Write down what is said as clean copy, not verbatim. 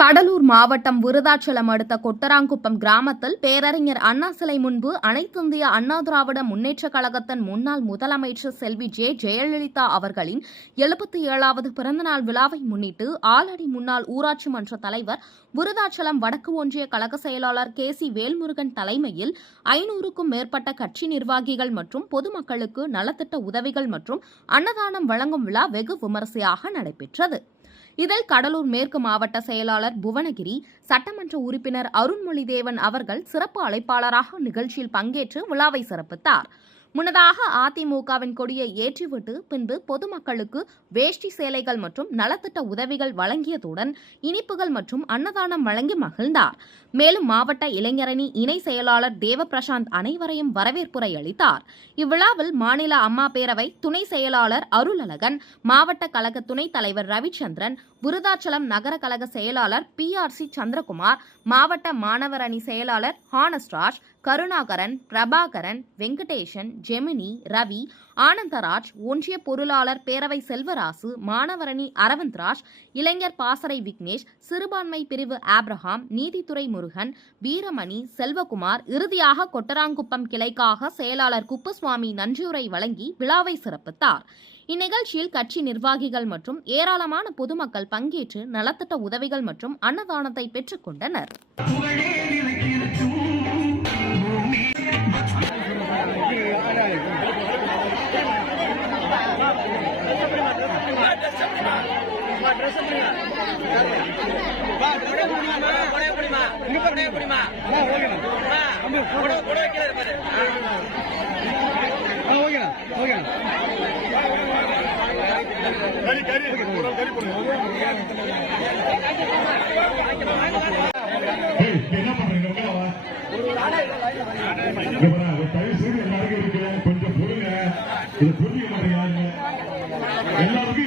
கடலூர் மாவட்டம் விருதாச்சலம் அடுத்த கொட்டராங்குப்பம் கிராமத்தில் பேரறிஞர் அண்ணா சிலை முன்பு அனைத்திந்திய அண்ணா திராவிட முன்னேற்றக் கழகத்தின் முன்னாள் முதலமைச்சர் செல்வி ஜெயலலிதா அவர்களின் 77வது பிறந்தநாள் விழாவை முன்னிட்டு ஆலடி முன்னாள் ஊராட்சி மன்ற தலைவர், விருதாச்சலம் வடக்கு ஒன்றிய கழக செயலாளர் சி வேல்முருகன் தலைமையில் 500க்கும் மேற்பட்ட கட்சி நிர்வாகிகள் மற்றும் பொதுமக்களுக்கு நலத்திட்ட உதவிகள் மற்றும் அன்னதானம் வழங்கும் விழா வெகு விமரிசையாக நடைபெற்றது. இதில் கடலூர் மேற்கு மாவட்ட செயலாளர் புவனகிரி, சட்டமன்ற உறுப்பினர் அருண்மொழிதேவன் அவர்கள் சிறப்பு அழைப்பாளராக நிகழ்ச்சியில் பங்கேற்று விழாவை சிறப்பித்தார். முன்னதாக அதிமுகவின் கொடியை ஏற்றிவிட்டு பின்பு பொதுமக்களுக்கு வேஷ்டி சேலைகள் மற்றும் நலத்திட்ட உதவிகள் வழங்கியதுடன் இனிப்புகள் மற்றும் அன்னதானம் வழங்கி மகிழ்ந்தார். மேலும் மாவட்ட இளைஞரணி இணை செயலாளர் தேவபிரசாந்த் அனைவரையும் வரவேற்புரை அளித்தார். இவ்விழாவில் மாநில அம்மா பேரவை துணை செயலாளர் அருளழகன், மாவட்ட கழக துணைத் தலைவர் ரவிச்சந்திரன், விருதாச்சலம் நகர கழக செயலாளர் PRC சந்திரகுமார், மாவட்ட மாணவர் அணி செயலாளர் ஹானஸ்ராஜ், கருணாகரன், பிரபாகரன், வெங்கடேசன், ஜெமினி, ரவி, ஆனந்தராஜ், ஒன்றிய பொருளாளர் பேரவை செல்வராசு, மாணவரணி அரவிந்த்ராஜ், இளைஞர் பாசறை விக்னேஷ், சிறுபான்மை பிரிவு ஆப்ரஹாம், நீதித்துறை முருகன், வீரமணி, செல்வகுமார், இறுதியாக கொட்டராங்குப்பம் கிளைக்காக செயலாளர் குப்புசுவாமி நன்றியுரை வழங்கி விழாவை சிறப்பித்தார். இந்நிகழ்ச்சியில் கட்சி நிர்வாகிகள் மற்றும் ஏராளமான பொதுமக்கள் பங்கேற்று நலத்திட்ட உதவிகள் மற்றும் அன்னதானத்தை பெற்றுக் கொண்டனர். கொஞ்சம் புரியுங்க, இது புரிய மாட்டேங்க. எல்லாருக்கும்